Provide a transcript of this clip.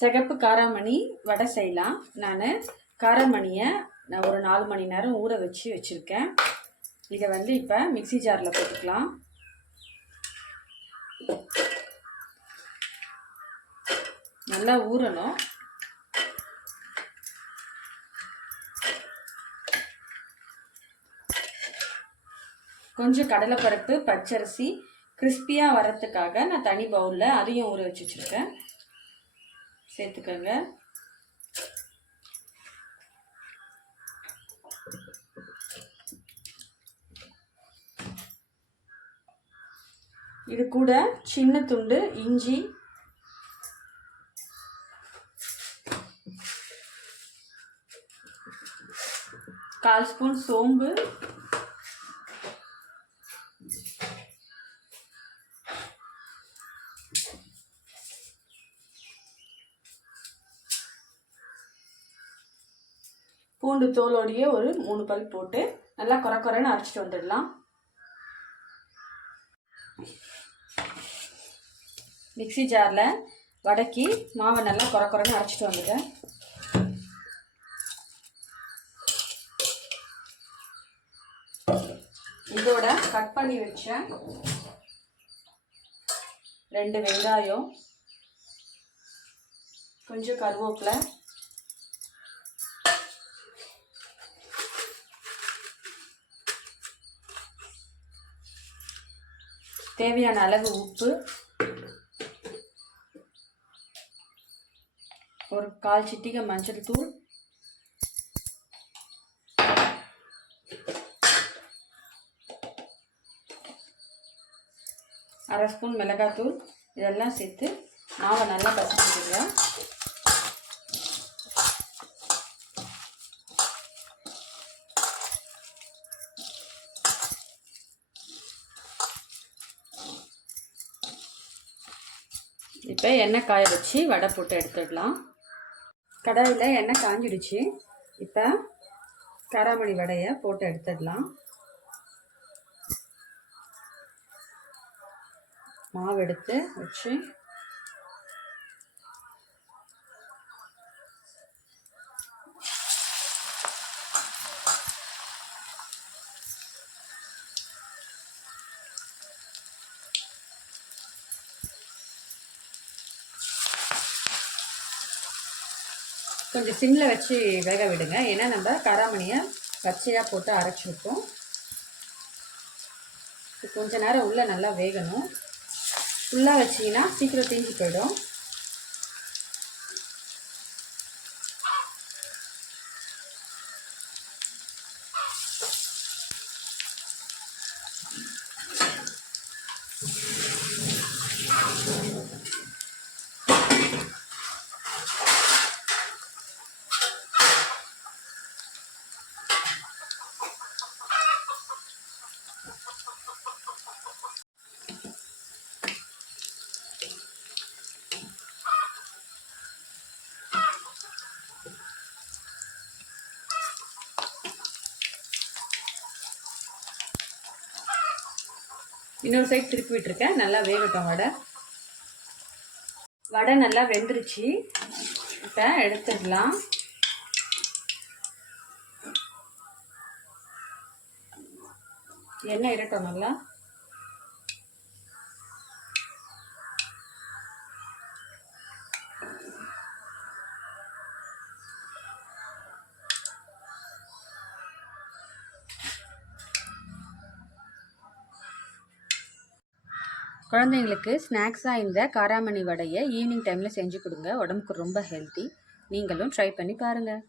சிகப்பு காராமணி வடை செய்யலாம். நான் காராமணியை நான் ஒரு நாலு மணி நேரம் ஊற வச்சு வச்சுருக்கேன். இதை வந்து இப்போ மிக்ஸி ஜாரில் போட்டுக்கலாம். நல்லா ஊறணும். கொஞ்சம் கடலைப்பருப்பு பச்சரிசி கிறிஸ்பியாக வரத்துக்காக நான் தனி பவுலில் அதையும் ஊற வச்சு வச்சுருக்கேன். சேர்த்துக்கோங்க. இது கூட சின்ன துண்டு இஞ்சி. கால் ஸ்பூன் சோம்பு. பூண்டு தோலோடையே ஒரு மூணு பல் போட்டு நல்லா குறை குறைன்னு அரைச்சிட்டு வந்துடலாம். மிக்ஸி ஜாரில் வடக்கி மாவை நல்லா குறை குறைன்னு அரைச்சிட்டு வந்துட்டேன் இதோட கட் பண்ணி வச்ச ரெண்டு வெங்காயம் கொஞ்சம் கருவேப்பிலை தேவையான அளவு உப்பு. ஒரு கால் சிட்டிகை மஞ்சள் தூள் அரை ஸ்பூன் மிளகாத்தூள். இதெல்லாம் சேர்த்து மாவை நல்லா பசங்க இப்போ எண்ணெய் காய வச்சு வடை போட்டு எடுத்துடலாம். கடாயில் எண்ணெய் காஞ்சிடுச்சு. இப்போ காராமணி வடையை போட்டு எடுத்துடலாம். மாவு எடுத்து வச்சு கொஞ்சம் சிம்மில் வச்சு வேக விடுங்க. ஏன்னா நம்ம காராமணியை பச்சையாக போட்டு அரைச்சிருக்கோம் கொஞ்சம் கொஞ்ச நேரம் உள்ளே நல்லா வேகணும். ஃபுல்லாக வச்சிங்கன்னா சீக்கிரம் தீஞ்சு போயிடும். இன்னொரு சைடு திருப்பி விட்டுருக்கேன். நல்லா வேகட்டும் வடை. வடை நல்லா வெந்துருச்சு. இப்போ எடுத்துடலாம். எண்ணெய் இடட்டும் நல்லா. குழந்தைங்களுக்கு ஸ்நாக்ஸாக இந்த காராமணி வடையை ஈவினிங் டைமில் செஞ்சு கொடுங்க. உடம்புக்கு ரொம்ப ஹெல்த்தி நீங்களும் ட்ரை பண்ணி பாருங்கள்